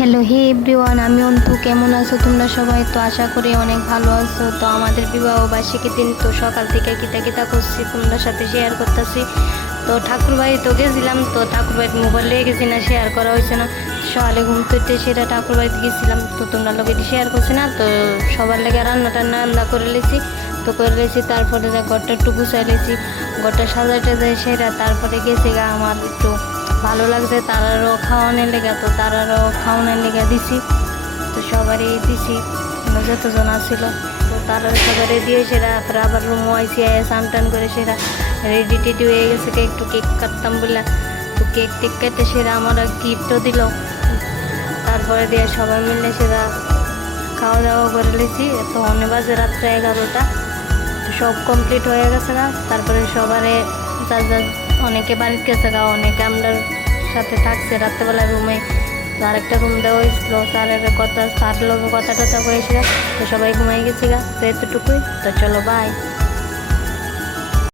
Hello হে everyone, আমি অন্তু। কেমন আছো তোমরা সবাই? তো আশা করি অনেক ভালো আছো। তো আমাদের বিবাহ বার্ষিকীর দিন তো সকাল থেকে কিতা কিতা করছি তোমরা সাথে শেয়ার করতেছি। তো ঠাকুরবাড়ি তো গেছিলাম, তো ঠাকুরবাড়িতে মোবাইল লেগে গেছি না, শেয়ার করা হয়েছে না। সকালে ঘুম থেকে সেটা ঠাকুরবাড়িতে গেছিলাম, তো তোমরা লোক এটি শেয়ার করছি না। তো সবার লেগে রান্না করে লেছি, তো করে লেছি। তারপরে যা ঘরটা একটু গুছাই লেছি, ঘরটা সাজাইতে যায় সেটা। তারপরে গেছে গা আমার একটু ভালো লাগছে, তারারও খাওয়ানোর লেগে, তো তারারও খাওয়ানোর লেগে দিছি। তো সবারই দিছি, যতজন আসছিল। তো তারা সবারই দিয়ে সেরা আবার রুম আইসি স্নান টান করে সেরা রেডি টেডি হয়ে গেছে। একটু কেক কাটতাম বলে, তো কেক টেক কেটে সেরা আমার গিফটও দিল। তারপরে দিয়ে সবাই মিলে সেরা খাওয়া দাওয়া করে নিয়েছি। তো অনেক বাজে রাত্রে 11টা, তো সব কমপ্লিট হয়ে গেছে না। তারপরে সবারে যার যার অনেকে বাড়িতে গেছে গা, অনেকে আমরা সাথে থাকছে রাত্রেবেলা রুমে। তো আরেকটা রুম দেওয়া হয়েছিল, স্যারের কথা স্যার লোক কথা টথা করেছিল। তো সবাই ঘুমাই গেছি গা, তো এতটুকুই। তো চলো বাই।